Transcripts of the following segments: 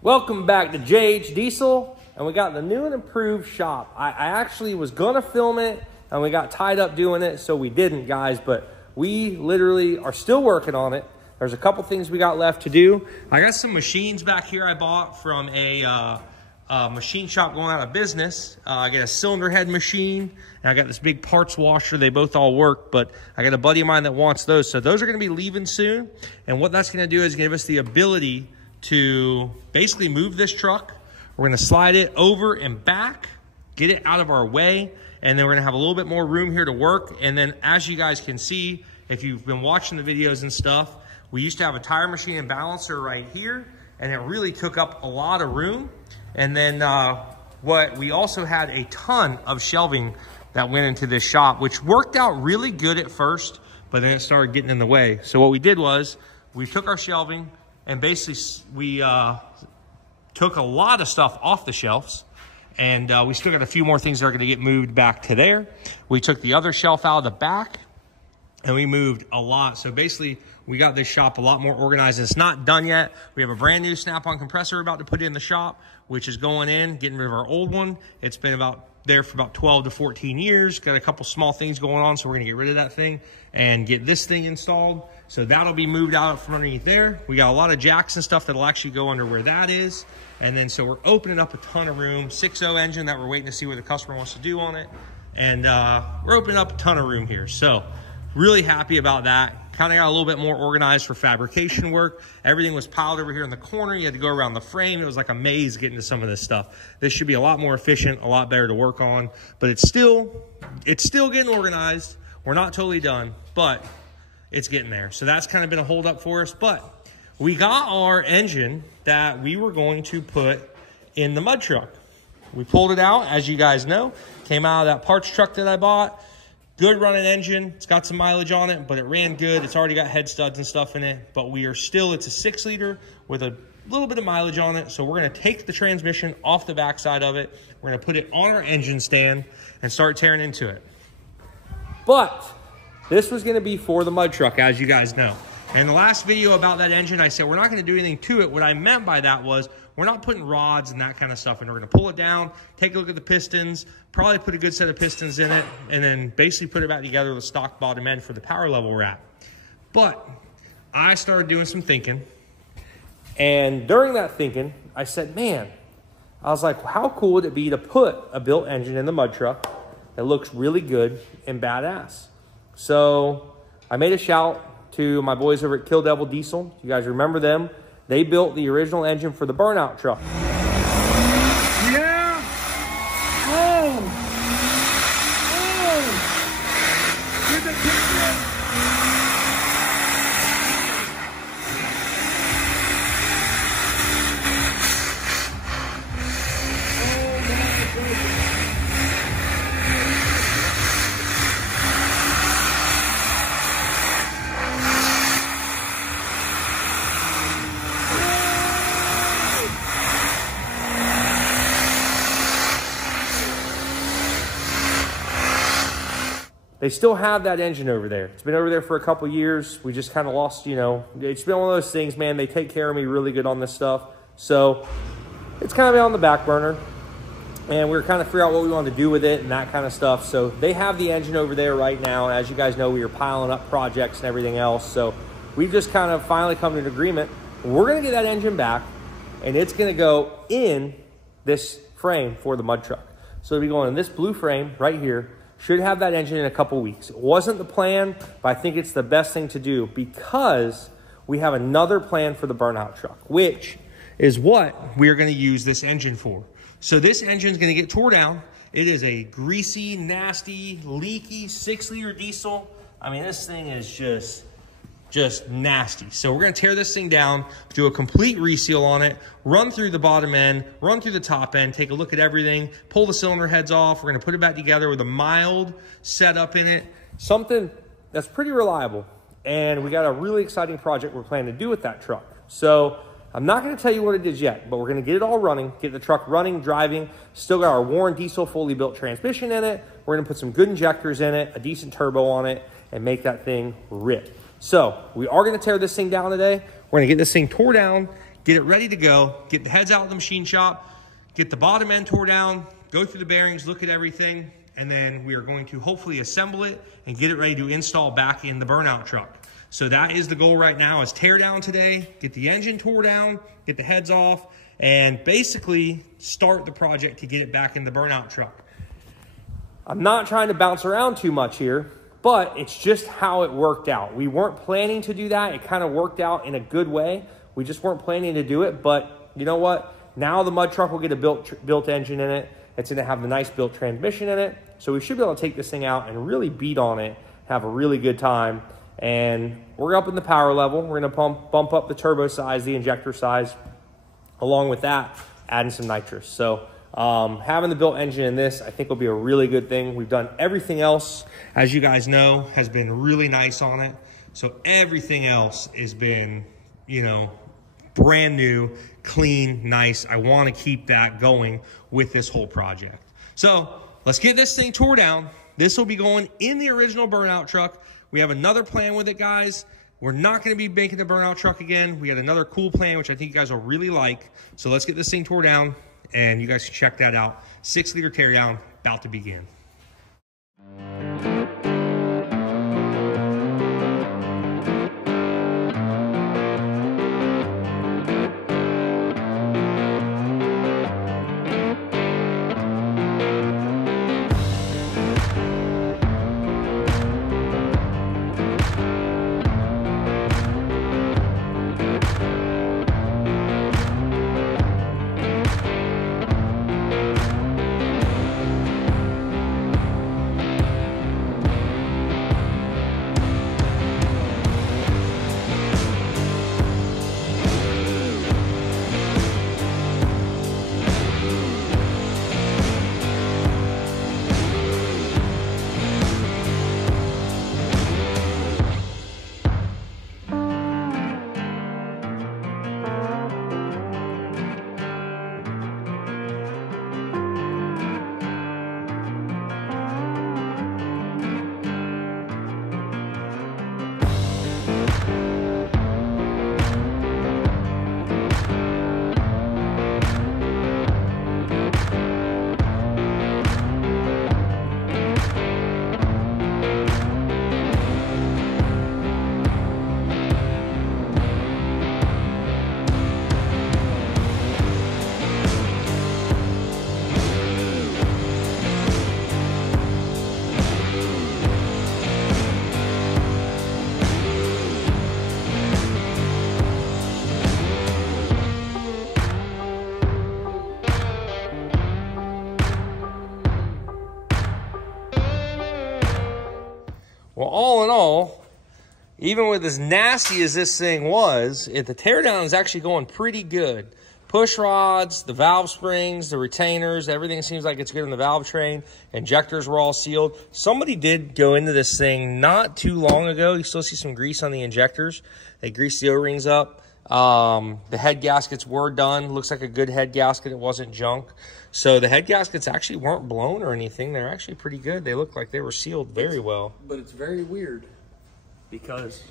Welcome back to JH Diesel, and we got the new and improved shop. I actually was gonna film it, and we got tied up doing it, so we didn't, guys, but we literally are still working on it. There's a couple things we got left to do. I got some machines back here I bought from a machine shop going out of business. I got a cylinder head machine, and I got this big parts washer. They both all work, but I got a buddy of mine that wants those, so those are gonna be leaving soon, and what that's gonna do is give us the ability to basically move this truck. We're gonna slide it over and back, get it out of our way, and then we're gonna have a little bit more room here to work. And then as you guys can see, if you've been watching the videos and stuff, we used to have a tire machine and balancer right here, and it really took up a lot of room. And then we also had a ton of shelving that went into this shop, which worked out really good at first, but then it started getting in the way. So what we did was we took our shelving, and basically we took a lot of stuff off the shelves, and we still got a few more things that are gonna get moved back to there. We took the other shelf out of the back, and we moved a lot. So basically we got this shop a lot more organized. It's not done yet. We have a brand new snap-on compressor about to put in the shop, which is going in, getting rid of our old one. It's been there for about 12 to 14 years. Got a couple small things going on, so we're gonna get rid of that thing and get this thing installed. So that'll be moved out from underneath there. We got a lot of jacks and stuff that'll actually go under where that is. And then so we're opening up a ton of room. 6.0 engine that we're waiting to see what the customer wants to do on it. And we're opening up a ton of room here. So really happy about that. Kind of got a little bit more organized for fabrication work. Everything was piled over here in the corner. You had to go around the frame. It was like a maze getting to some of this stuff. This should be a lot more efficient, a lot better to work on, but it's still getting organized. We're not totally done, but it's getting there. So that's kind of been a hold up for us, but we got our engine that we were going to put in the mud truck. We pulled it out, as you guys know, came out of that parts truck that I bought. Good running engine. It's got some mileage on it, but it ran good. It's already got head studs and stuff in it, but it's a 6 liter with a little bit of mileage on it. So we're gonna take the transmission off the backside of it. We're gonna put it on our engine stand and start tearing into it. But this was gonna be for the mud truck, as you guys know. And the last video about that engine, I said, we're not gonna do anything to it. What I meant by that was, we're not putting rods and that kind of stuff in. We're gonna pull it down, take a look at the pistons, probably put a good set of pistons in it, and then basically put it back together with a stock bottom end for the power level wrap. But I started doing some thinking. And during that thinking, I said, man, I was like, how cool would it be to put a built engine in the mud truck that looks really good and badass? So I made a shout to my boys over at Kill Devil Diesel. You guys remember them? They built the original engine for the Burnout Truck. Yeah. Oh. Here's the picture. They still have that engine over there. It's been over there for a couple years. We just kind of lost, it's been one of those things, man. They take care of me really good on this stuff. So it's kind of been on the back burner. And we were kind of figuring out what we wanted to do with it and that kind of stuff. So they have the engine over there right now. As you guys know, we are piling up projects and everything else. So we've just kind of finally come to an agreement. We're going to get that engine back, and it's going to go in this frame for the mud truck. So it'll be going in this blue frame right here. Should have that engine in a couple weeks. It wasn't the plan, but I think it's the best thing to do because we have another plan for the Burnout Truck, which is what we are going to use this engine for. So this engine is going to get tore down. It is a greasy, nasty, leaky 6 liter diesel. I mean, this thing is just nasty. So we're going to tear this thing down, do a complete reseal on it, run through the bottom end, run through the top end, take a look at everything, pull the cylinder heads off. We're going to put it back together with a mild setup in it, something that's pretty reliable. And we got a really exciting project we're planning to do with that truck. So I'm not going to tell you what it is yet, but we're going to get it all running, get the truck running, driving. Still got our Warren diesel fully built transmission in it. We're going to put some good injectors in it, a decent turbo on it, and make that thing rip. So we are going to tear this thing down today. We're going to get this thing tore down, get it ready to go, get the heads out of the machine shop, get the bottom end tore down, go through the bearings, look at everything, and then we are going to hopefully assemble it and get it ready to install back in the Burnout Truck. So that is the goal right now, is tear down today, get the engine tore down, get the heads off, and basically start the project to get it back in the Burnout Truck. I'm not trying to bounce around too much here, but it's just how it worked out. We weren't planning to do that. It kind of worked out in a good way. We just weren't planning to do it, but you know what? Now the mud truck will get a built engine in it. It's gonna have the nice built transmission in it. So we should be able to take this thing out and really beat on it, have a really good time. And we're up in the power level. We're gonna bump up the turbo size, the injector size. Along with that, adding some nitrous. So having the built engine in this, I think will be a really good thing. We've done everything else, as you guys know, has been really nice on it. So everything else has been, you know, brand new, clean, nice. I want to keep that going with this whole project. So let's get this thing tore down. This will be going in the original Burnout Truck. We have another plan with it, guys. We're not going to be making the Burnout Truck again. We got another cool plan, which I think you guys will really like. So let's get this thing tore down, and you guys can check that out. 6-liter teardown about to begin. Well, all in all, even with as nasty as this thing was, the teardown is actually going pretty good. Push rods, the valve springs, the retainers, everything seems like it's good in the valve train. Injectors were all sealed. Somebody did go into this thing not too long ago. You still see some grease on the injectors. They greased the O-rings up. The head gaskets were done. Looks like a good head gasket. It wasn't junk. So the head gaskets actually weren't blown or anything. They're actually pretty good. They look like they were sealed very well. But it's very weird because...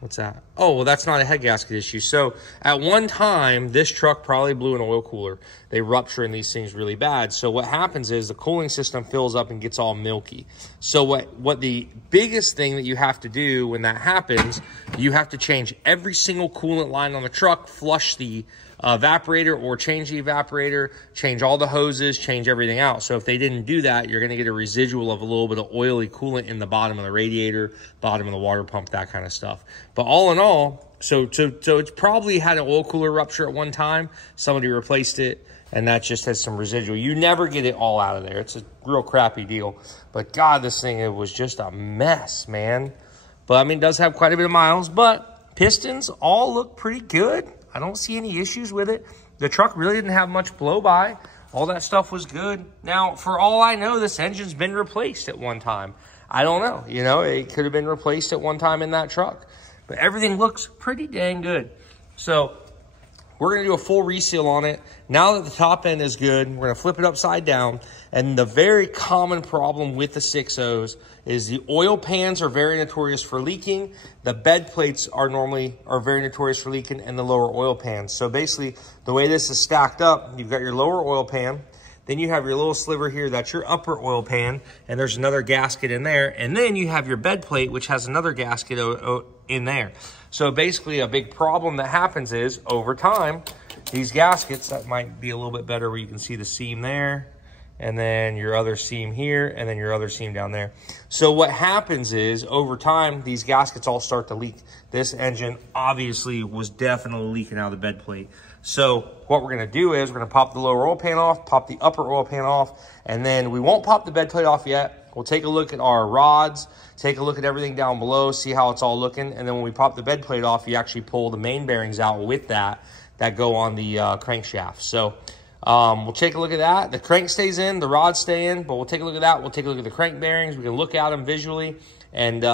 What's that? Oh, well, that's not a head gasket issue. So at one time, this truck probably blew an oil cooler. They rupture in these things really bad. So what happens is the cooling system fills up and gets all milky. So what the biggest thing that you have to do when that happens, you have to change every single coolant line on the truck, flush the evaporator or change the evaporator, change all the hoses, change everything out. So if they didn't do that, you're going to get a residual of a little bit of oily coolant in the bottom of the radiator, bottom of the water pump, that kind of stuff. But all in all, so it's probably had an oil cooler rupture at one time. Somebody replaced it, and that just has some residual. You never get it all out of there. It's a real crappy deal. But God, this thing, it was just a mess, man. But I mean, it does have quite a bit of miles, but pistons all look pretty good. I don't see any issues with it. The truck really didn't have much blow by. All that stuff was good. Now, for all I know, this engine's been replaced at one time. I don't know. You know, it could have been replaced at one time in that truck. But everything looks pretty dang good. So we're going to do a full reseal on it. Now that the top end is good, we're going to flip it upside down. And the very common problem with the 6.0s is the oil pans are very notorious for leaking. The bed plates are very notorious for leaking, and the lower oil pans. So basically, the way this is stacked up, you've got your lower oil pan, then you have your little sliver here, that's your upper oil pan, and there's another gasket in there. And then you have your bed plate, which has another gasket in there. So basically, a big problem that happens is, over time, these gaskets, that might be a little bit better where you can see the seam there, and then your other seam here, and then your other seam down there. So what happens is, over time, these gaskets all start to leak. This engine obviously was definitely leaking out of the bed plate. So what we're gonna do is, we're gonna pop the lower oil pan off, pop the upper oil pan off, and then we won't pop the bed plate off yet. We'll take a look at our rods, take a look at everything down below, see how it's all looking, and then when we pop the bed plate off, you actually pull the main bearings out with that go on the crankshaft. So we'll take a look at that. The crank stays in, the rods stay in, but we'll take a look at that. We'll take a look at the crank bearings. We can look at them visually, and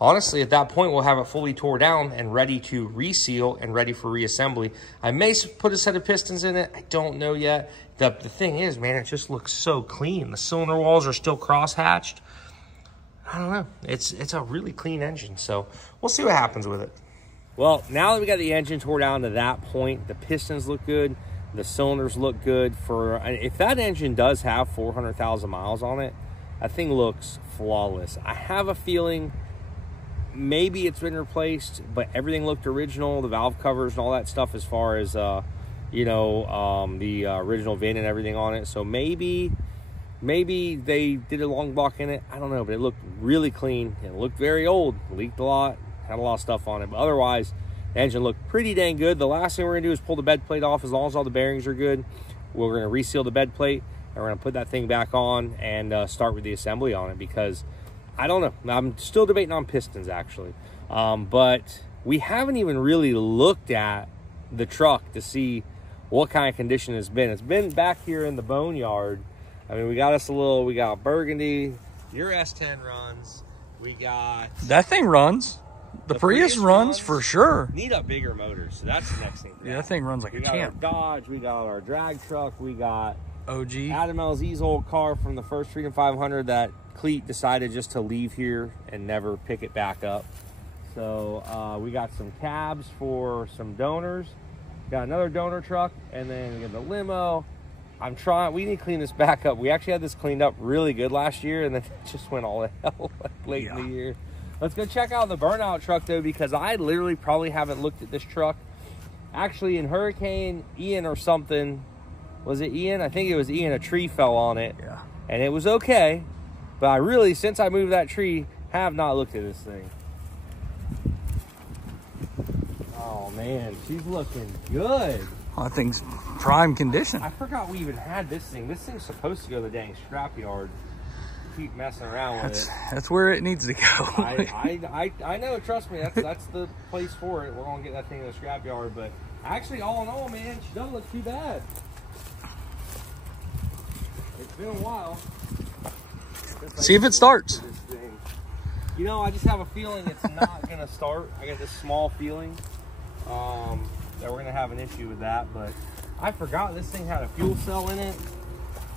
honestly, at that point, we'll have it fully tore down and ready to reseal and ready for reassembly. I may put a set of pistons in it. I don't know yet. The thing is, man, it just looks so clean. The cylinder walls are still cross-hatched. I don't know. It's a really clean engine, so we'll see what happens with it. Well, now that we got the engine tore down to that point, the pistons look good, the cylinders look good. If that engine does have 400,000 miles on it, that thing looks flawless. I have a feeling maybe it's been replaced, but everything looked original, the valve covers and all that stuff, as far as the original VIN and everything on it. So maybe they did a long block in it. I don't know, but it looked really clean. It looked very old, leaked a lot, had a lot of stuff on it, but otherwise the engine looked pretty dang good. The last thing we're gonna do is pull the bed plate off. As long as all the bearings are good, we're gonna reseal the bed plate, and we're gonna put that thing back on and start with the assembly on it, because I don't know, I'm still debating on pistons actually. But we haven't even really looked at the truck to see what kind of condition it's been. It's been back here in the boneyard. I mean, we got Burgundy, your S10 runs, we got... That thing runs. The Prius runs for sure. Need a bigger motor, so that's the next thing. Yeah, that thing runs like a champ. We got our Dodge, we got our drag truck, we got OG. Adam LZ's old car from the first Freedom 500 that Cleet decided just to leave here and never pick it back up. So we got some cabs for some donors, got another donor truck, and then we got the limo. We need to clean this back up. We actually had this cleaned up really good last year, and then it just went all to hell late in the year. Let's go check out the Burnout truck though, because I literally probably haven't looked at this truck. Actually, in Hurricane Ian or something, was it Ian? I think it was Ian, a tree fell on it. Yeah. And it was okay, but I really, since I moved that tree, have not looked at this thing. Oh man, she's looking good. Oh, that thing's prime condition. I forgot we even had this thing. This thing's supposed to go to the dang scrapyard. Keep messing around with it. That's where it needs to go. I know, trust me, that's the place for it. We're gonna get that thing in the scrapyard, but actually, all in all, man, she doesn't look too bad. It's been a while. See if it starts. You know, I just have a feeling it's not gonna start. I got this small feeling that we're gonna have an issue with that, but I forgot this thing had a fuel cell in it.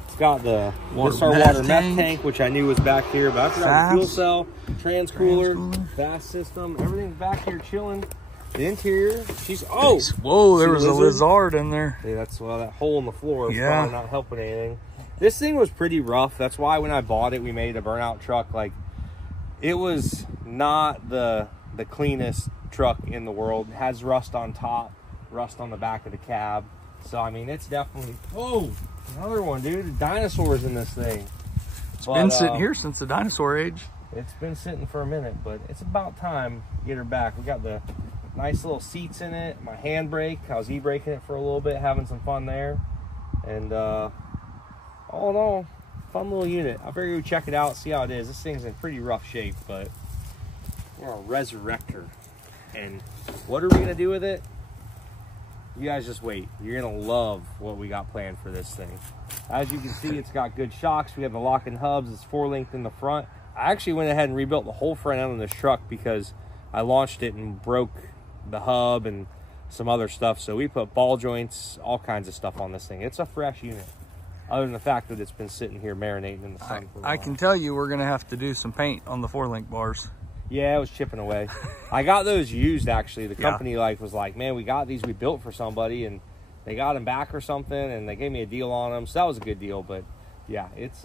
It's got the water meth tank, which I knew was back here, but I forgot the fuel cell, trans cooler, fast system, everything's back here chilling. The interior, whoa, there was a lizard in there. Yeah, that's that hole in the floor is probably not helping anything. This thing was pretty rough. That's why when I bought it, we made a Burnout truck. Like, it was not the cleanest truck in the world. It has rust on top, rust on the back of the cab. So I mean, it's definitely, another one, dude. Dinosaurs in this thing. It's been sitting here since the dinosaur age. It's been sitting for a minute, but it's about time to get her back. We got the nice little seats in it, my handbrake. I was e-braking it for a little bit, having some fun there. And all in all, fun little unit. I figured we'd check it out, see how it is. This thing's in pretty rough shape, but we're gonna resurrect her. And what are we gonna do with it? You guys just wait. You're gonna love what we got planned for this thing. As you can see, it's got good shocks. We have the lock-in hubs. It's 4-link in the front. I actually went ahead and rebuilt the whole front end of this truck because I launched it and broke the hub and some other stuff. So we put ball joints, all kinds of stuff on this thing. It's a fresh unit, other than the fact that it's been sitting here marinating in the sun for a while. I can tell you we're going to have to do some paint on the 4-link bars. Yeah, it was chipping away. I got those used, actually. The company was like, man, we got these we built for somebody, and they got them back or something, and they gave me a deal on them. So that was a good deal. But yeah, it's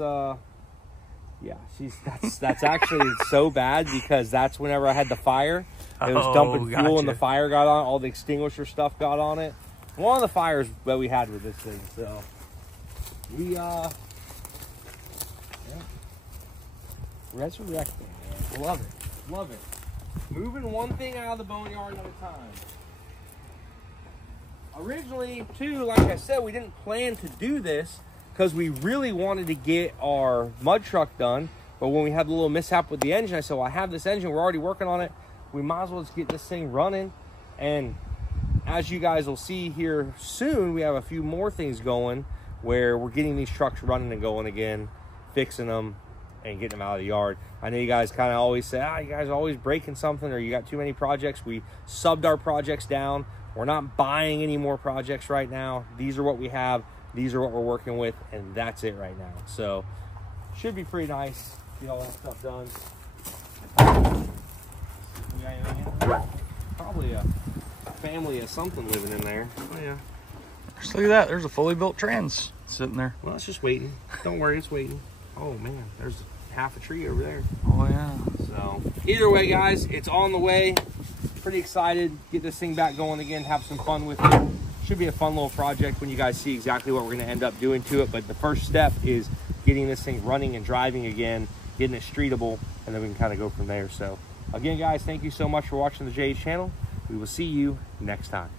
that's actually so bad, because that's whenever I had the fire. It was dumping fuel and the fire got on, all the extinguisher stuff got on it. One of the fires that we had with this thing. So we resurrecting, man. Love it. Love it. Moving one thing out of the boneyard at a time. Originally, too, like I said, we didn't plan to do this because we really wanted to get our mud truck done. But when we had a little mishap with the engine, I said, well, I have this engine. We're already working on it. We might as well just get this thing running. And as you guys will see here soon, we have a few more things going where we're getting these trucks running and going again, fixing them, and getting them out of the yard. I know you guys kind of always say, you guys are always breaking something, or you got too many projects. We subbed our projects down. We're not buying any more projects right now. These are what we have. These are what we're working with, and that's it right now. So should be pretty nice. Get all that stuff done. We got anything in there? Probably a family of something living in there. Oh yeah. Just look at that. There's a fully built trans sitting there. Well, it's just waiting. Don't worry, it's waiting. Oh man, there's half a tree over there. Oh yeah. So either way, guys, it's on the way. Pretty excited. Get this thing back going again. Have some fun with it. Should be a fun little project when you guys see exactly what we're going to end up doing to it. But the first step is getting this thing running and driving again, getting it streetable, and then we can kind of go from there. So again, guys, thank you so much for watching the JH channel. We will see you next time.